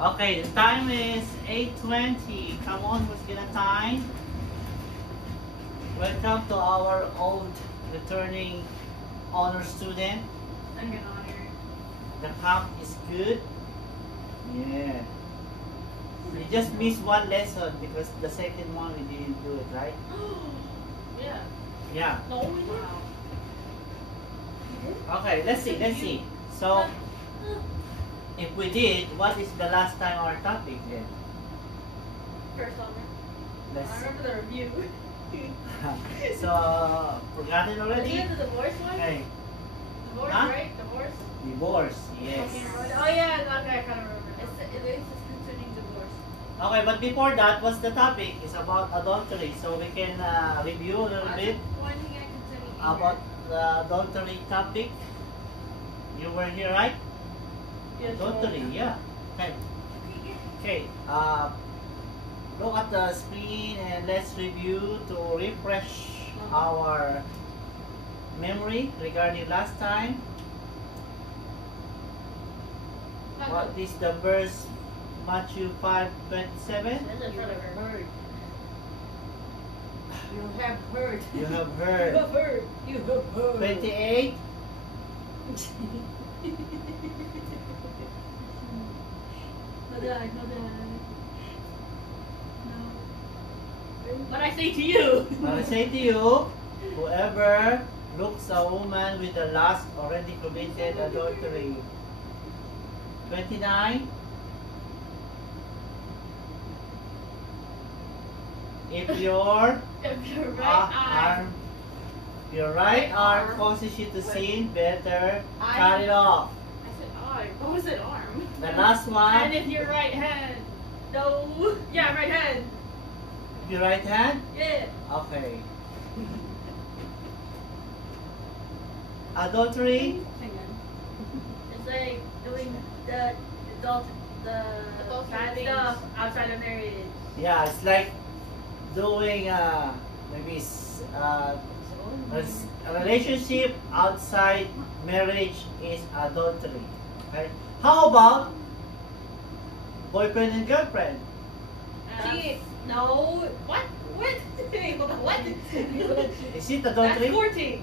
Okay, the time is 8:20. Come on, who's gonna time? Welcome to our old returning honor student. Second honor. The count is good. Yeah. You just missed one lesson because the second one we didn't do it, right? Yeah. Yeah. No, we did. Wow. Okay, let's see. So, if we did, what is the last time our topic then? First honor. Let's I remember the review. So, forgotten already? Isn't it the divorce one? Okay. Divorce, Huh? right? Divorce? Divorce, yes. Oh yeah, okay, I kind of remember. It's concerning divorce. Okay, but before that, what's the topic? It's about adultery. So we can review a little bit One thing I concerning about the adultery topic. You were here, right? Yes, Adultery, yeah. Okay. Okay. Look at the screen and let's review to refresh our memory regarding last time. What is the verse? Matthew 5:27. You have heard. You have heard. You have You heard. have heard. You have heard. 28. What I say to you? I say to you, whoever looks a woman with the lust already committed adultery. 29. If your If your right eye. arm, your right arm causes you to sin, better cut it off. I said arm. What was it, arm? The last And one, if your right hand. No. Yeah, right hand. your right hand. Yeah. Okay. Adultery. Hang on. It's like doing the adult, the bad stuff outside of marriage. Yeah, it's like doing maybe a relationship outside marriage is adultery. Okay. How about boyfriend and girlfriend? Cheat. No. What? What? What? Is it That's adultery? courting.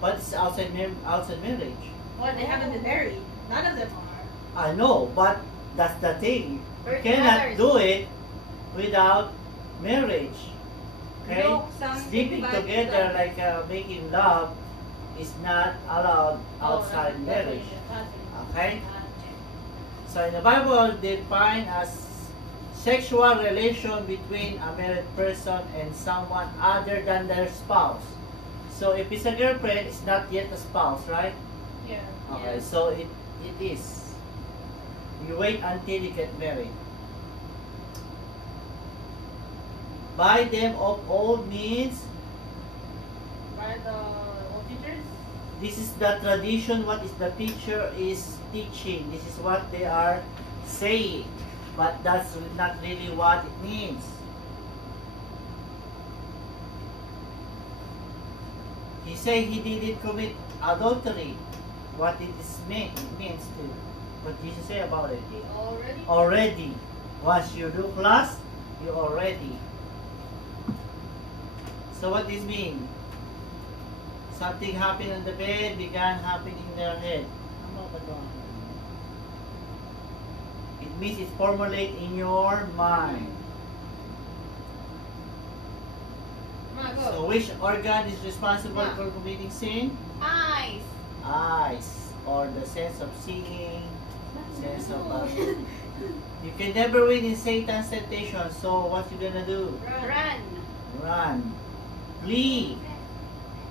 But it's outside marriage. What? They haven't been married. None of them are. I know, but that's the thing. You We're cannot together. do it without marriage. Okay? No, some Sleeping people together like like making love is not allowed outside Oh, marriage. definitely. Okay? So in the Bible, define as sexual relation between a married person and someone other than their spouse. So if it's a girlfriend, it's not yet a spouse, right? Yeah. Okay, Yeah. so it is. You wait until you get married. Buy them of old means. By the old teachers. This is the tradition. What is the teacher is teaching. This is what they are saying. But that's not really what it means. He said he didn't commit adultery. What did this mean? It means to. What Jesus say about it? Already. Already. Once you do class, you already. So what this mean? Something happened in the bed, began happening in their head. It means it formulate in your mind. So which organ is responsible for committing sin? Eyes. Eyes, or the sense of seeing, sense of you can never win in Satan's temptation. So what you gonna do? Run. Run. Flee.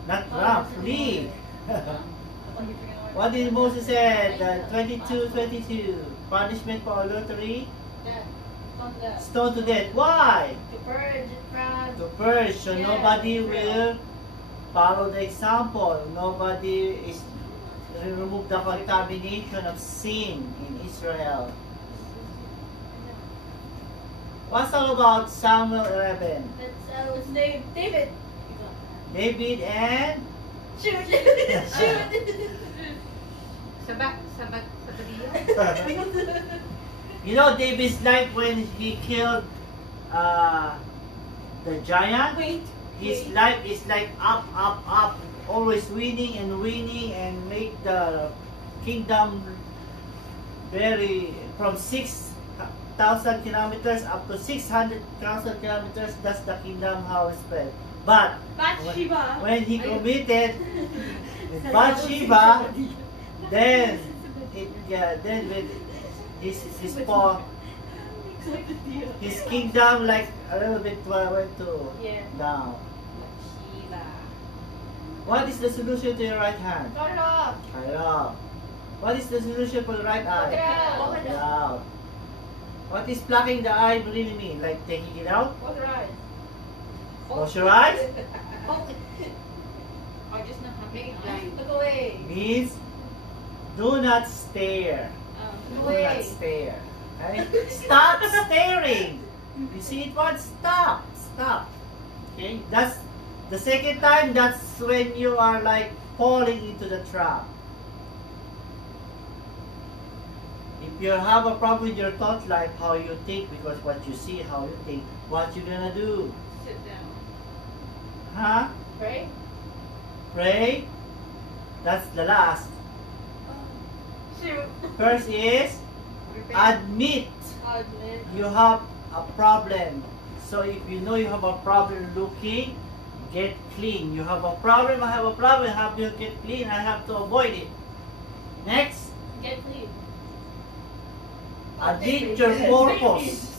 Not run, flee. What did Moses said? 22:22. Punishment for adultery? Stone to death. Why? To purge from. To purge. So Yeah, nobody Israel. will follow the example. Nobody is remove the contamination of sin in Israel. What's all about Samuel 11? That's his name. David. David and Shoot. Shoot. Sabat, sabat, sabatilyo. You know David's life when he killed the giant? His life is like up, up, up. Always winning and make the kingdom very, from 6,000 kilometers up to 600,000 kilometers. That's the kingdom how it spread. But Bathsheba. when he committed with Bathsheba, then then with his paw, his kingdom like a little bit went to down. What is the solution to your right hand? Cut it off. Cut it off. What is the solution for the right eye? Cut it out. What is plucking the eye really mean? Like taking it out? Close your eyes. Close your eyes? Or just not having blind. Look away. Means do not stare. Look Do not away. stare. Okay? Stop staring. You see it once? Stop. Stop. Okay? That's the second time. That's when you are like falling into the trap. If you have a problem with your thought life, how you think, because what you see, how you think, what you gonna do? Sit down. Huh? Pray. Pray. That's the last. Shoot. First is admit Admit. you have a problem. So if you know you have a problem looking, get clean. You have a problem, I have a problem, I have to get clean, I have to avoid it. Next, Get clean. admit your purpose.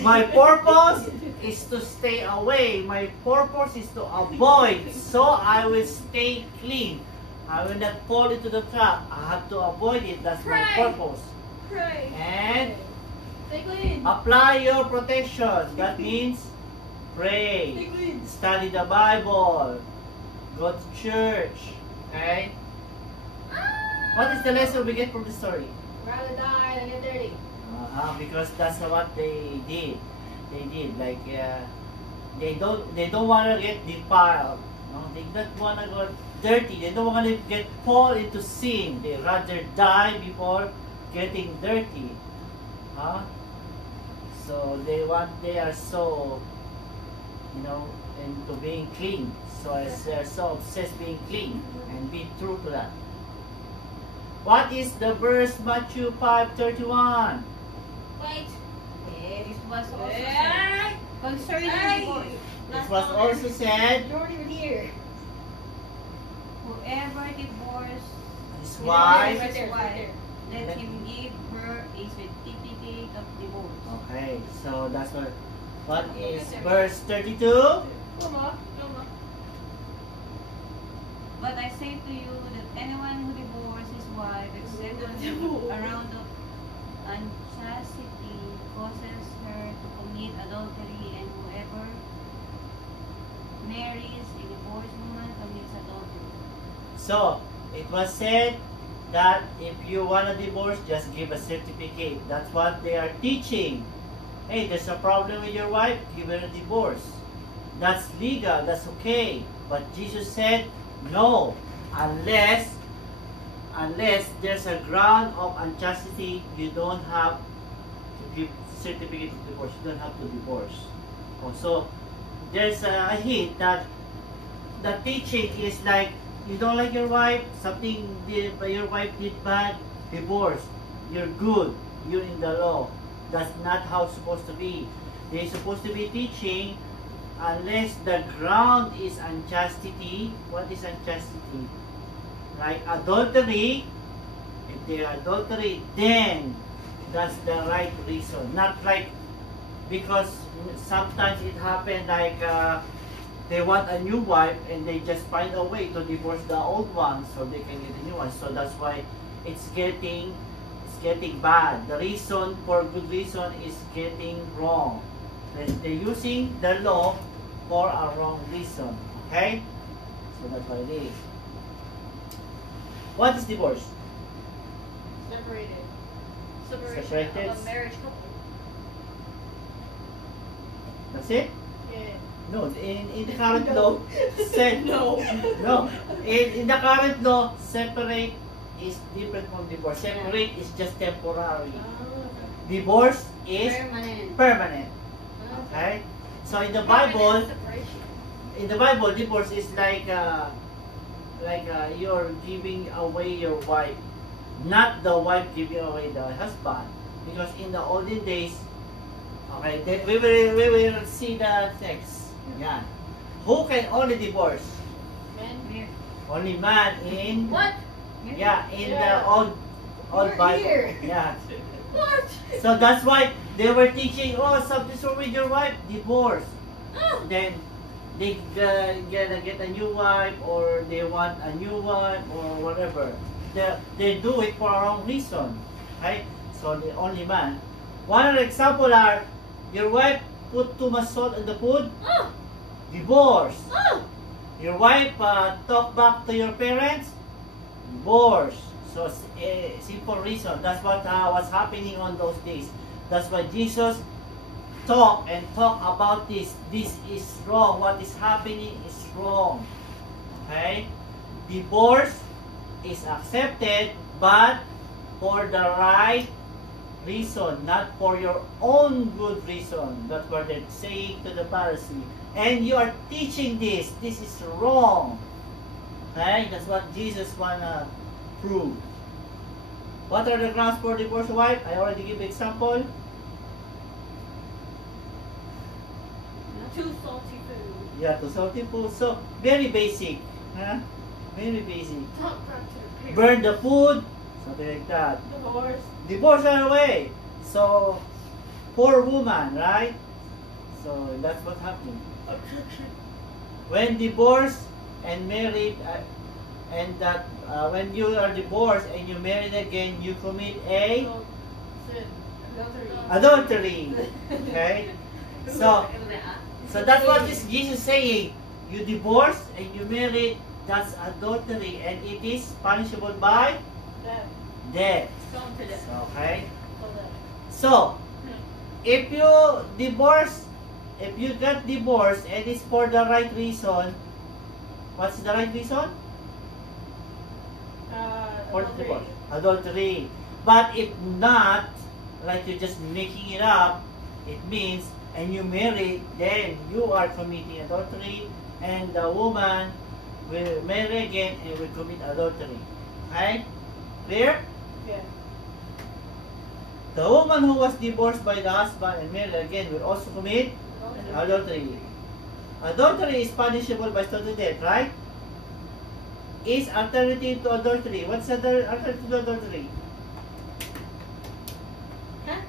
My purpose is to stay away. My purpose is to avoid. So I will stay clean. I will not fall into the trap. I have to avoid it. That's my Pray. purpose. Pray. And Stay clean. apply your protection. That means Stay pray, clean. study the Bible, go to church. Okay? What is the lesson we get from the story? Rather die than get dirty. Because that's what they did. They did like they don't want to get defiled. No? They don't want to go dirty. They don't want to fall into sin. They rather die before getting dirty. Huh? So they are so, you know, into being clean. So they're so obsessed being clean and be true to that. What is the verse Matthew 5:31? Wait. This was also Hey. concerning Hey. divorce. This was also said, You weren't even here. Whoever divorces his his wife. Right there, right wife, there. let him give her a certificate of divorce. Okay, so that's what is verse 32? Mama. But I say to you that anyone who divorces his wife except on around of unchastity causes her to commit adultery, and whoever marries a divorced woman commits adultery. So, it was said that if you want a divorce, just give a certificate. That's what they are teaching. Hey, there's a problem with your wife, give her a divorce. That's legal, that's okay. But Jesus said, no, unless there's a ground of unchastity, you don't have to give certificate of divorce. You don't have to divorce. Also, there's a hint that the teaching is like, you don't like your wife, your wife did bad, divorce. You're good, you're in the law. That's not how it's supposed to be. They're supposed to be teaching, unless the ground is unchastity. What is unchastity? Like adultery. If they are adultery, then that's the right reason. Not like, because sometimes it happens like they want a new wife and they just find a way to divorce the old one so they can get a new one. So that's why it's getting bad. The reason, for good reason, is getting wrong. They're using the law for a wrong reason. Okay? So that's what it is. What is divorce? Separated. Separation Separated. of a marriage couple. That's it? Yeah. No, in the current law, No. no. In the current law, separate is different from divorce. Separate is just temporary. Divorce is Permanent. permanent. Okay? So in the Bible, divorce is like you're giving away your wife, not the wife giving away the husband. Because in the olden days, okay, then we will see the text. Yeah. Who can only divorce? Here. Only man in What? yeah, in Yeah. the old We're Bible. here. Yeah. What? So that's why they were teaching, oh, something's wrong with your wife, divorce. Oh. Then they get a new wife, or they want a new wife, or whatever. They do it for a wrong reason, right? So the only man. One other example are, your wife put too much salt in the food, Oh. divorce. Oh. Your wife talk back to your parents, divorce. So simple reason. That's what was happening on those days. That's why Jesus talk about this. This is wrong. What is happening is wrong. Okay? Divorce is accepted, but for the right reason, not for your own good reason. That's what they're saying to the Pharisee. And you are teaching this. This is wrong. Okay? That's what Jesus wanna prove. What are the grounds for divorce wife? I already gave example. Too salty food. Yeah, to salty food. So very basic. Huh? Very basic. Talk back to the parents. Burn the food. Something like that. Divorce. Divorce right away. So poor woman, right? So that's what happened. When divorced and married, and that when you are divorced and you married again, you commit a Sin. adultery. Okay? So that's what Jesus is saying. You divorce and you marry, that's adultery, and it is punishable by death. Don't to death. Okay? So that. So, if you divorce, if you get divorced and it's for the right reason, what's the right reason? For Adultery. divorce. Adultery. But if not, like you're just making it up, it means, and you marry, then you are committing adultery, and the woman will marry again and will commit adultery. Okay? Clear? Yeah. The woman who was divorced by the husband and married again will also commit adultery. Adultery is punishable by stone to death, right? Is alternative to adultery. What's the alternative to adultery? Huh?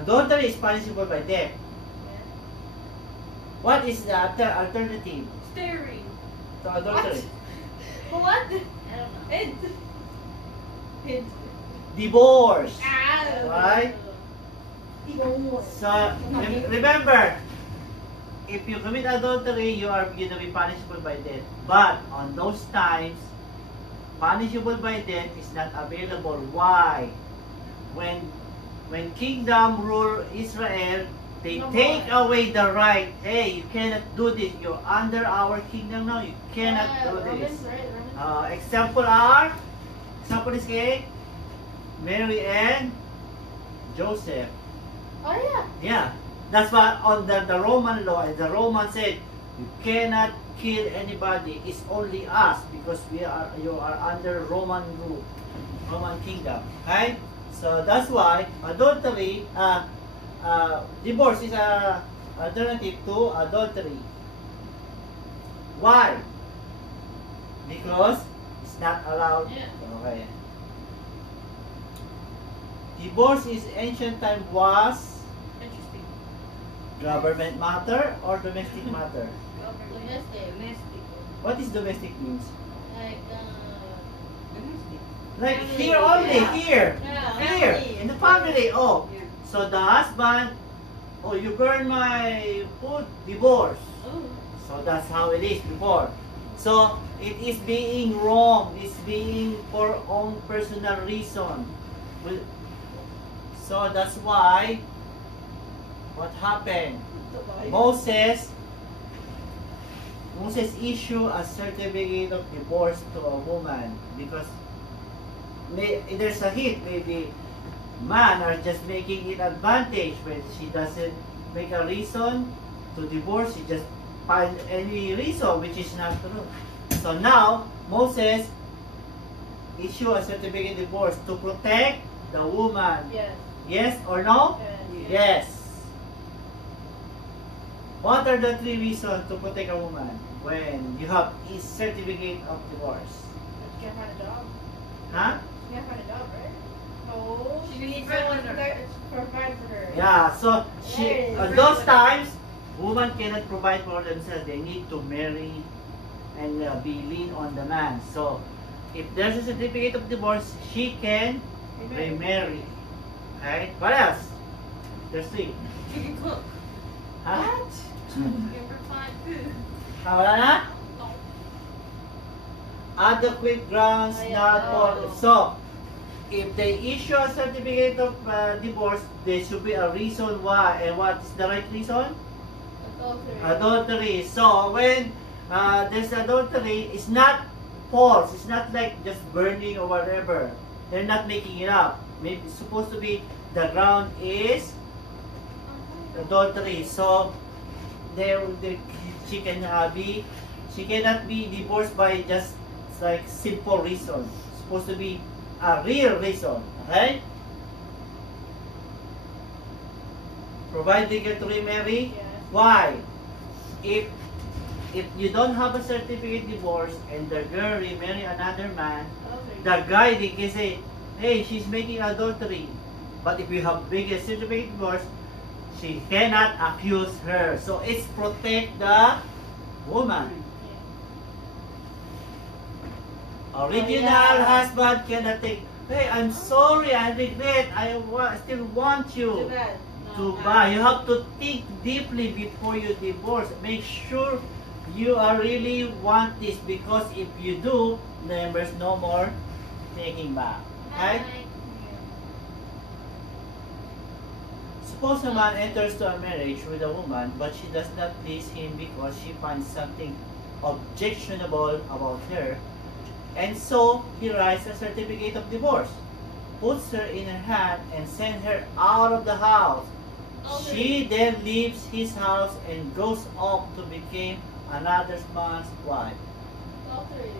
Adultery is punishable by death. Yeah. What is the alternative Staring. to adultery? What? I don't know. It. Divorce. Ah. Right? So remember, if you commit adultery, you are going to be punishable by death. But on those times, punishable by death is not available. Why? When kingdom rule Israel, they No take more. away the right. Hey, you cannot do this. You're under our kingdom now. You cannot do this. Romans, right? Romans. Example is okay, Mary and Joseph. Oh yeah. Yeah, that's why on the Roman law, the Roman said you cannot kill anybody. It's only us because you are under Roman rule, Roman kingdom. Right? So that's why adultery, divorce is a alternative to adultery. Why? Because it's not allowed. Yeah. Okay. Divorce is ancient time was Interesting. government matter or domestic matter? Domestic. Domestic. What is domestic means? Like Domestic. Like Family, here only, yeah. here. Yeah, Here, family. in the family. Oh, Yeah. so the husband, oh, you burn my food, divorce. Oh. So that's how it is before. So it is being wrong. It's being for own personal reason. So that's why what happened? Moses issued a certificate of divorce to a woman because there's a hint, maybe man are just making it advantage when she doesn't make a reason to divorce. She just find any reason which is not true. So now Moses issue a certificate of divorce to protect the woman. Yes. Yes or no? Yes. Yes. What are the 3 reasons to protect a woman when you have a certificate of divorce? She can't find a job. Huh? She can't find a job, right? No. She She needs needs someone someone to provide for her. Yeah, so she Yes. at those times, women cannot provide for themselves. They need to marry and be lean on the man. So if there's a certificate of divorce, she can remarry. Right? What else? There's 3. You can cook. What? You can provide food. Wala na? Adequate grounds not for. So, if they issue a certificate of divorce, there should be a reason why. And what is the right reason? Adultery. Adultery. So, when there's adultery, it's not false. It's not like just burning or whatever. They're not making it up. Maybe it's supposed to be the ground is adultery. So, she cannot be divorced by just like simple reason. It's supposed to be a real reason. Okay? Provide legal to remarry. Yes. Why? If you don't have a certificate divorce and the girl remarry another man, Adultery. the guy they can say, hey, she's making adultery. But if you have bigger certificate divorce, she cannot accuse her. So it's protect the woman. Original husband cannot take, hey, I'm sorry, I regret, still want Too you bad. to buy. You have to think deeply before you divorce. Make sure you are really want this, because if you do, then there's no more taking back. Right? Suppose a man enters to a marriage with a woman, but she does not please him because she finds something objectionable about her, and so he writes a certificate of divorce, puts her in her hand, and sends her out of the house. She then leaves his house and goes off to become another man's wife. Adultery.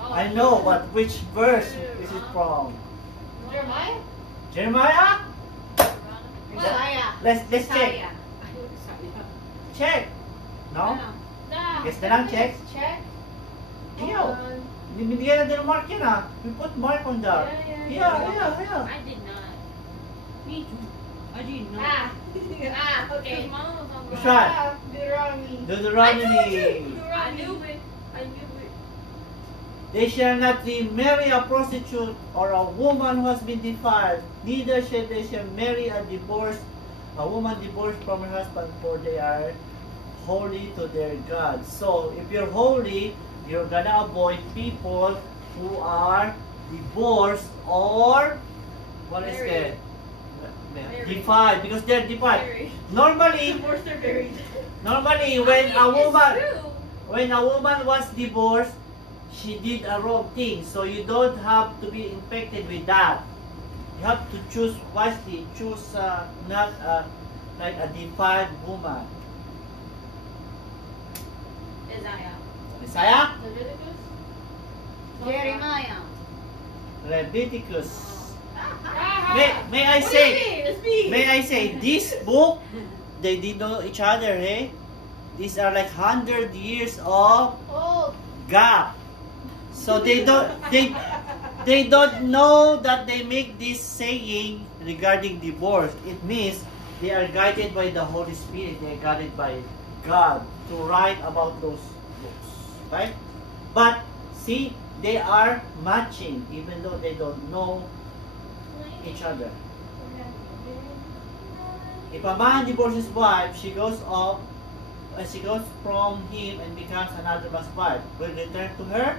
I know, but which verse is it from? Jeremiah? Jeremiah? Isaiah. Let's check. Check. No? Yes na lang, check. Check. Iyo. Binigyan natin ng mark yan ah. We put mark on that. Yeah. I did not. Me too. I did not. Okay. Mama was on Which the one? Deuteronomy. Deuteronomy. I knew it. They shall not remarry a prostitute or a woman who has been defiled. Neither shall they marry a woman divorced from her husband, for they are holy to their God. So, if you're holy, you're gonna avoid people who are divorced or what is that? Married. Defiled, because they're defiled. Married. Normally, Divorced or married. when a woman was divorced, she did a wrong thing. So you don't have to be infected with that. You have to choose wisely. Choose not like a defiled woman. Isaiah. Isaiah? Leviticus? Jeremiah. Leviticus. Ah, May I what say? do you mean? It's me. May I say, this book, they did know each other, eh? These are like 100 years of Oh. gap. So they don't know that they make this saying regarding divorce. It means they are guided by the Holy Spirit. They are guided by God to write about those books. Right? But see, they are matching even though they don't know each other. If a man divorces his wife, she goes from him and becomes another man's wife. Will return to her,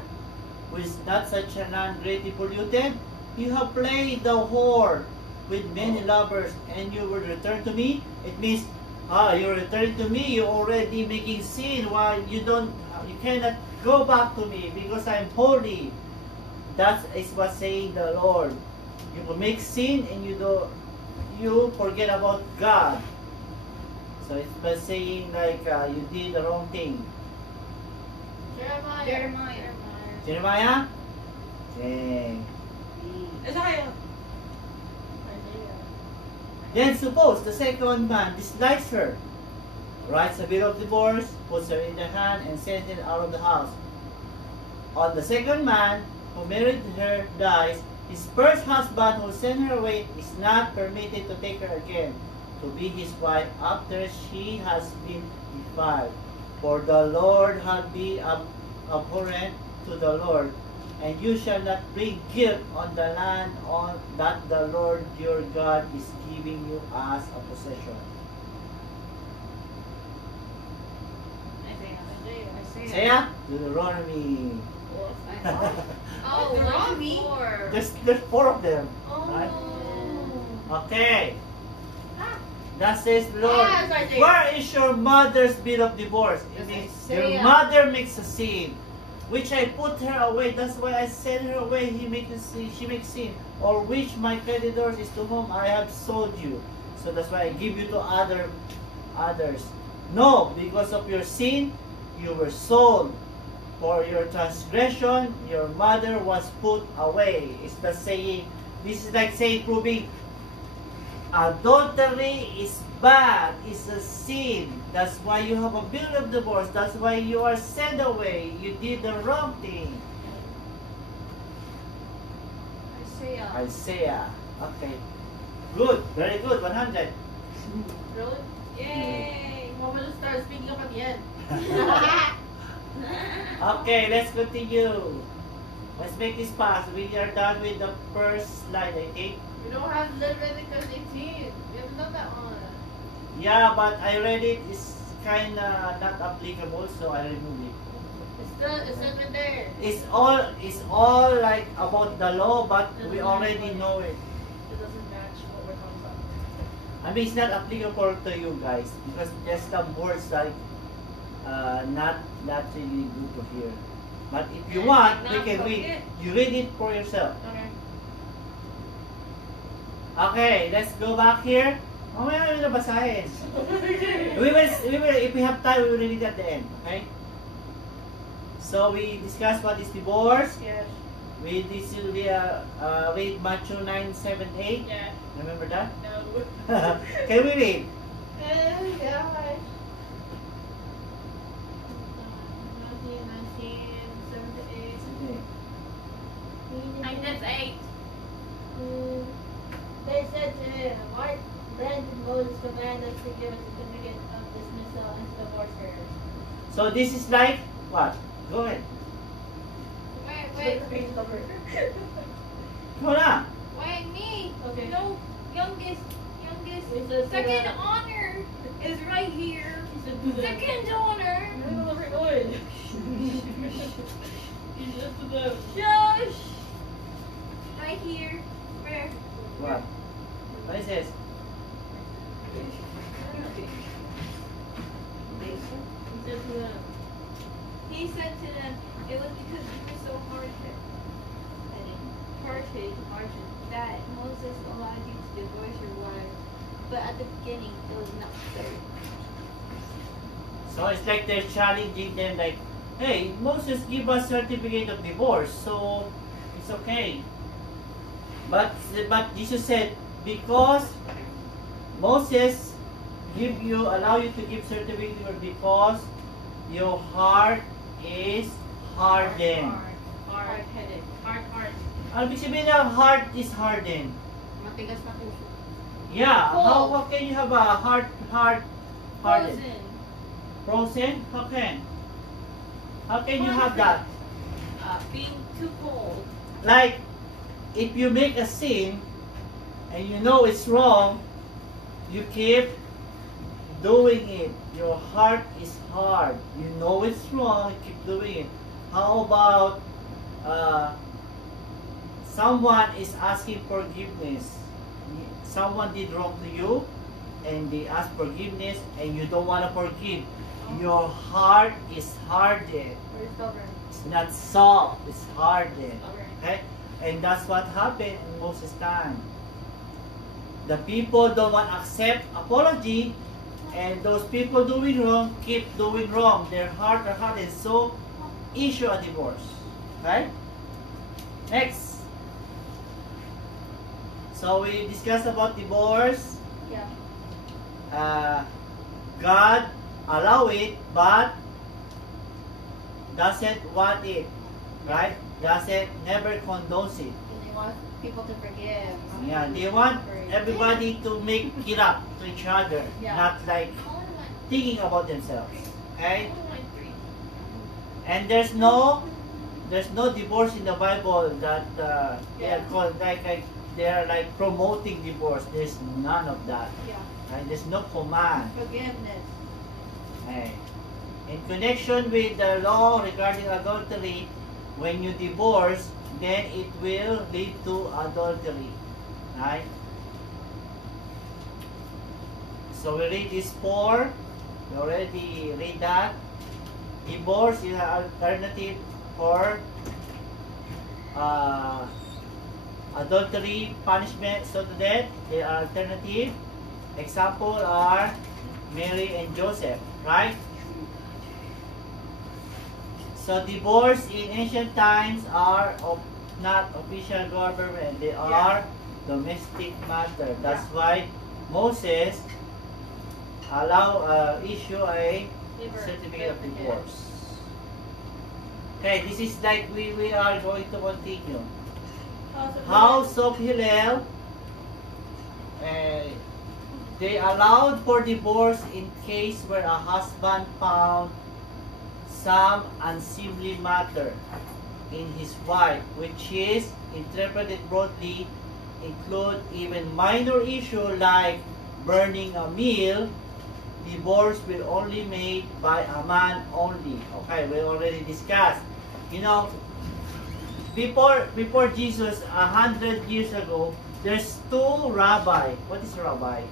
who is not such a non greatly polluted. You have played the whore with many lovers, and you will return to me. It means, you return to me. You're already making sin. While you cannot go back to me because I'm holy. That is what saying the Lord. You commit sin and you forget about God. So it's by saying like you did the wrong thing. Jeremiah. Jeremiah? Okay. Isaiah. Then suppose the second man dislikes her, writes a bill of divorce, puts her in the hand, and sends her out of the house. On the second man who married her dies, his first husband who sent her away is not permitted to take her again to be his wife after she has been defiled. For the Lord hath been abhorrent to the Lord, and you shall not bring guilt on the land on that the Lord your God is giving you as a possession. Isaiah? Deuteronomy. Oh, Robbie. There's 4 of them. Oh. Right? Okay. That says, Lord, Ah, it's Isaiah. where is your mother's bill of divorce? It means your Isaiah. mother makes a sin, which I put her away. That's why I sent her away. She makes sin. Or which my creditors is to whom I have sold you. So that's why I give you to others. No, because of your sin, you were sold. For your transgression, your mother was put away. It's the saying. This is like saying, proving adultery is bad, is a sin. That's why you have a bill of divorce. That's why you are sent away. You did the wrong thing. Isaiah. Okay. Good. Very good. 100. Really? Yay! Mama just started speaking up at the end. Okay, let's continue. Let's make this fast. We are done with the first slide, I think. We don't have Leviticus 18. We haven't done that one. Yeah, but I read it. It's kind of not applicable, so I removed it. It's still in there. It's all like about the law, but we already know it. It doesn't match what we're talking about. I mean, it's not applicable to you guys because there's some words like not really good to hear. But if you want, we can read. You read it for yourself. Okay. Okay, let's go back here. Mamaya namin nabasahin. We will, if we have time, we will read it at the end. Okay? So we discussed what is divorce. Yes. We read Matthew 9, 7, 8. Yeah. Remember that? No. Can we read? Yeah. 19, 7 to 8. Okay. I guess 8. They said to him, "What then did Moses command us to give a certificate of dismissal and to divorce her?" So this is like what? Go ahead. Wait. Go na. Wait, me. Okay. No, youngest, We said to second that. honor is right here. He said to that. Second honor. He's just to them. Josh. Right here. Where? What? What is this? He said to them. He said to them, it was because you were so hard-hearted that Moses allowed you to divorce your wife. But at the beginning, it was not fair. So it's like they're challenging them like, hey, Moses give us certificate of divorce, so it's okay. But Jesus said, because Moses allow you to give certificate of divorce because your heart is hardened. Hard-headed. Hard. Ano ibig sabihin ng heart is hardened? Matigas na puso. Yeah, Cold. how can you have a heart hardened? Frozen. Frozen? How can you have that? Being too cold. Like, if you make a sin and you know it's wrong, you keep doing it. Your heart is hard. You know it's wrong, you keep doing it. How about someone is asking forgiveness? Someone did wrong to you and they ask forgiveness and you don't want to forgive. Your heart is hardened. We're stubborn. It's not soft, it's hardened. Stubborn. Okay? And that's what happened in Moses' time. The people don't want to accept apology, and those people doing wrong keep doing wrong. Their heart are hardened, so issue a divorce. Right? Next. So we discussed about divorce. Yeah. God allow it, but doesn't want it. Right? Doesn't never condones it. Because they want people to forgive. Yeah, they want everybody to make it up to each other, Yeah. not like thinking about themselves. Okay? And there's no divorce in the Bible that they are called like they are like promoting divorce. There's none of that. Yeah. Right? There's no command. Forgiveness. Okay. In connection with the law regarding adultery, when you divorce, then it will lead to adultery. Right? So we read this 4. We already read that. Divorce is an alternative for adultery, punishment, so to death. They are alternative. Example are Mary and Joseph, right? So divorce in ancient times are not official government. They are domestic matter. That's why Moses issue a certificate of divorce. Okay, this is like we are going to continue. House of Hillel, they allowed for divorce in case where a husband found some unseemly matter in his wife, which is interpreted broadly include even minor issue like burning a meal. Divorce will only made by a man only. Okay, we already discussed. You know, before Jesus, 100 years ago, there's 2 rabbi. What is rabbi?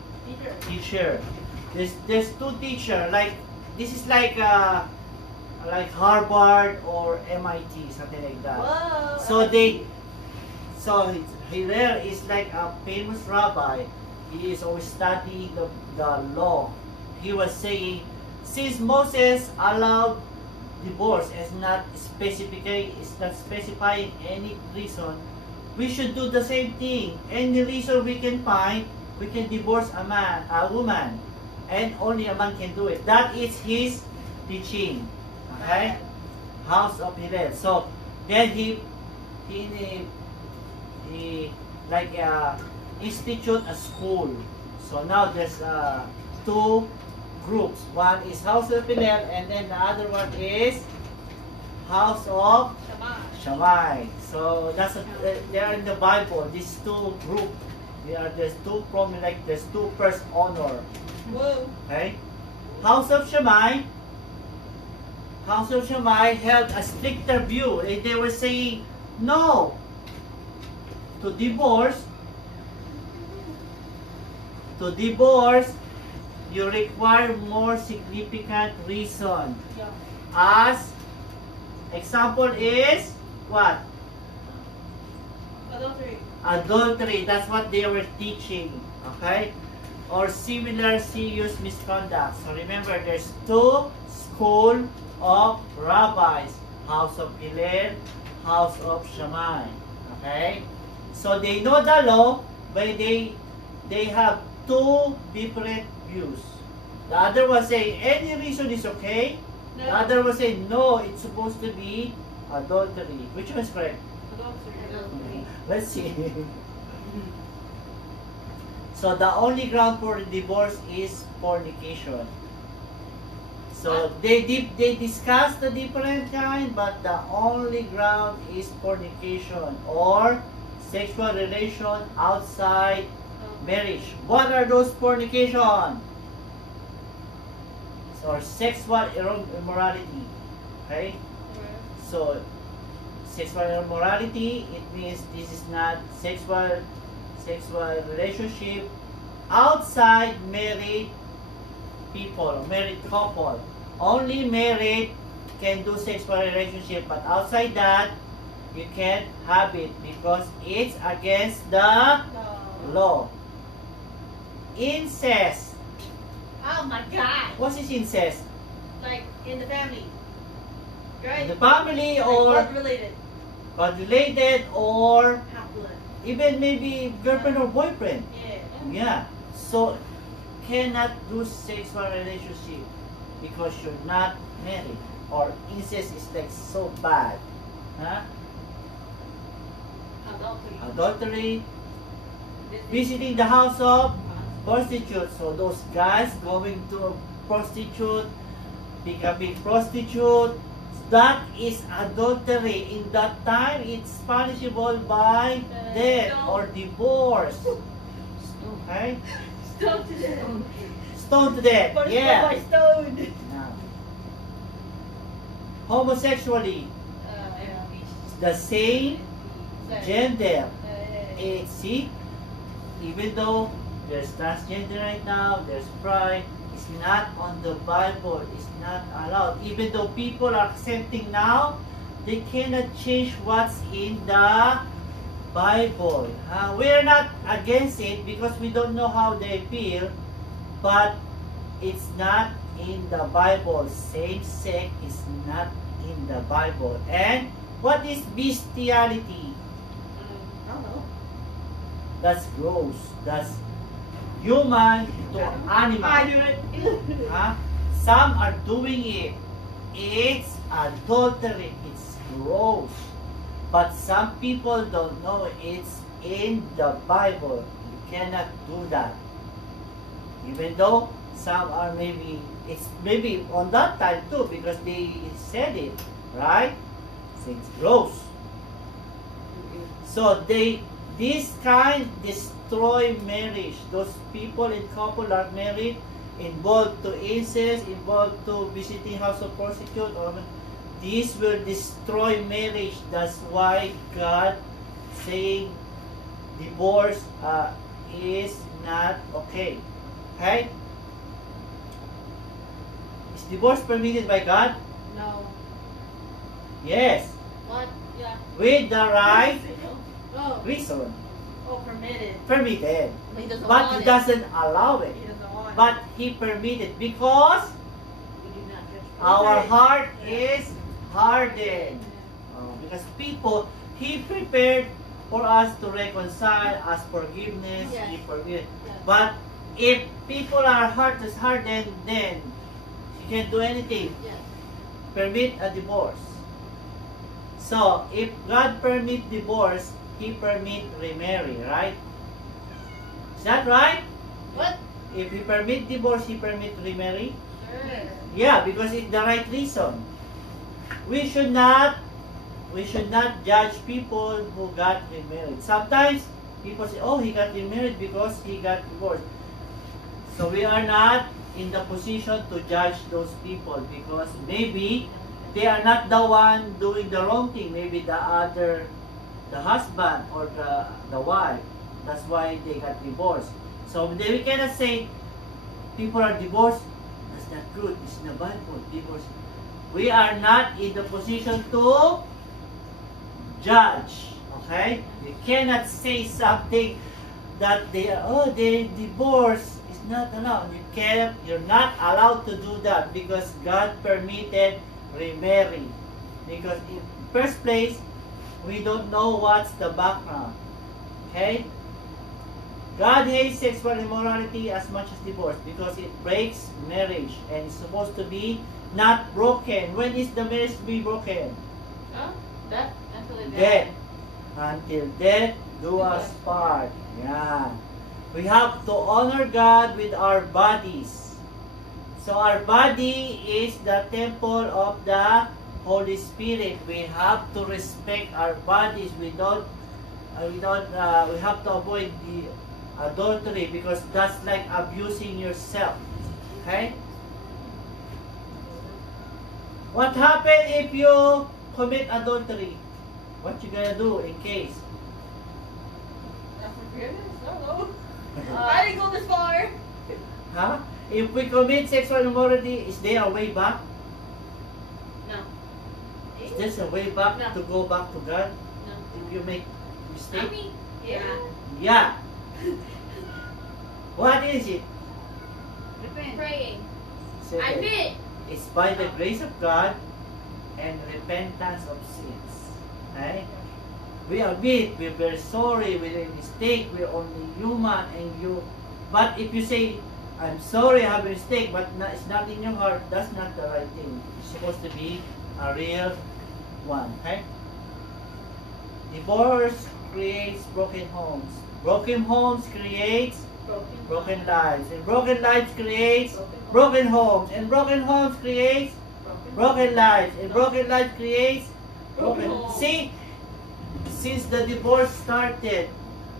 Teacher. There's 2 teacher. Like this is like Harvard or MIT, something like that. Whoa. So Hillel is like a famous rabbi. He is always studying the law. He was saying, since Moses allowed divorce is not specifying any reason, we should do the same thing. Any reason we can find, we can divorce a woman, and only a man can do it. That is his teaching. Okay, House of Hillel. So then he like institute a school. So now there's 2 groups. One is House of Hillel, and then the other one is House of Shammai. So that's they are in the Bible. These 2 groups. There's 2 prominent. Like there's 2 first honor. Whoa. Okay, House of Shammai. House of Shammai held a stricter view. They were saying no to divorce. To divorce, you require more significant reason. Yeah. As example is what? Adultery. Adultery. That's what they were teaching. Okay? Or similar serious misconduct. So remember, there's 2 school of rabbis. House of Hillel, House of Shammai. Okay? So they know the law, but they have 2 different views. The other was saying any reason is okay. No. The other was saying no, it's supposed to be adultery. Which one is correct? Adultery. Let's see. So the only ground for divorce is fornication. So they discuss the different kind, but the only ground is fornication or sexual relation outside marriage. What are those fornication? Or sexual immorality. Okay? So sexual immorality, it means this is not sexual relationship outside married people, married couple. Only married can do sexual relationship, but outside that, You can't have it because it's against the law. Incest. Oh my God! What is incest? Like in the family, right? In the family Like or blood related, blood related or half blood. even maybe girlfriend or boyfriend. Yeah. Yeah. So cannot do sexual relationship because you're not married. Or incest is like so bad. Huh? Adultery. Adultery, visiting the house of prostitutes. So those guys going to a prostitute, becoming prostitute, that is adultery. In that time, it's punishable by death or divorce. Okay? Stoned to death. Stoned to death. Punishable Yeah. by stone. Yeah. Homosexuality, the same gender. See, even though there's transgender right now, there's pride, it's not on the Bible, it's not allowed. Even though people are accepting now, they cannot change what's in the Bible. We're not against it because we don't know how they feel, but it's not in the Bible. Same sex is not in the Bible. And what is bestiality? I don't know. That's gross. That's human to animal. I do it. Huh? Some are doing it. It's adultery. It's gross. But some people don't know it's in the Bible. You cannot do that. Even though some are it's maybe on that time too because they said it, right? So it's gross. So this kind destroy marriage. Those people in couple are married, involved to incest, involved to visiting house of prostitute, or this will destroy marriage. That's why God saying divorce is not okay. Okay? Is divorce permitted by God? No. Yes. What? Yeah. With the right Oh. reason. Oh, permitted. Permitted. He doesn't But want he it. doesn't allow it. He doesn't want But he permitted because We do not judge. our heart is hardened. Because people, he prepared for us to reconcile, ask forgiveness, Yes. he forgive. Yes. But if people are heart is hardened, then he can't do anything. Yes. Permit a divorce. So if God permit divorce, he permit remarry, right? Is that right? What? If he permit divorce, he permit remarry? Sure. Yeah, because it's the right reason. We should not judge people who got remarried. Sometimes people say, oh, he got remarried because he got divorced. So we are not in the position to judge those people because maybe they are not the one doing the wrong thing. Maybe the husband or the wife. That's why they got divorced. So we cannot say people are divorced. That's not good. It's in the Bible. Divorce. We are not in the position to judge. Okay? You cannot say something that they divorced. It's not allowed. You're not allowed to do that because God permitted remarry. Because in first place, we don't know what's the background. Okay? God hates sexual immorality as much as divorce because it breaks marriage and it's supposed to be not broken. When is the marriage to be broken? Huh? That? Until it Death. Until death do us part. Yeah. We have to honor God with our bodies. So our body is the temple of the Holy Spirit. We have to respect our bodies. We have to avoid the adultery because that's like abusing yourself. Okay? What happens if you commit adultery? What you gonna do in case? Forgiveness? I don't know. I didn't go this far. Huh? If we commit sexual immorality, is there a way back? No. Is there a way back No. to go back to God No. if you make mistake? Yeah. Yeah. What is it? Repent. Praying. Second, Admit. it's by the grace of God and repentance of sins. Right? We admit we're very sorry, we made a mistake, we're only human, but if you say, I'm sorry I have a mistake, but it's not in your heart, that's not the right thing. It's supposed to be a real one. Okay? Divorce creates broken homes. Broken homes creates broken lives. And broken lives creates broken homes. And broken homes creates broken lives. And broken lives creates broken. homes. See, since the divorce started,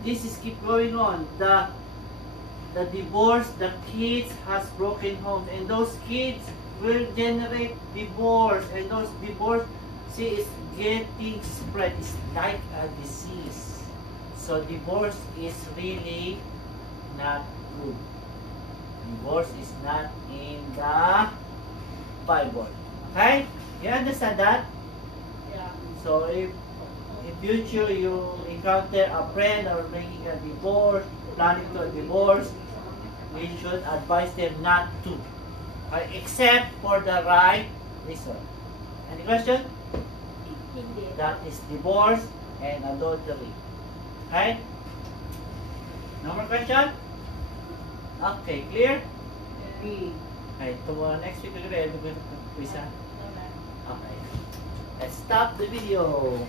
this is keep going on. The divorce, the kids has broken homes, and those kids will generate divorce, and those divorce, see, is getting spread. It's like a disease. So divorce is really not good. Divorce is not in the Bible. Okay? You understand that? Yeah. So if in future you encounter a friend or making a divorce, planning to a divorce, we should advise them not to. Except for the right reason. Any question? Hindi. That is divorce and adultery. Okay? No more question? Okay, clear? Okay, tomorrow next week again, we're going to quiz. Okay. Let's stop the video.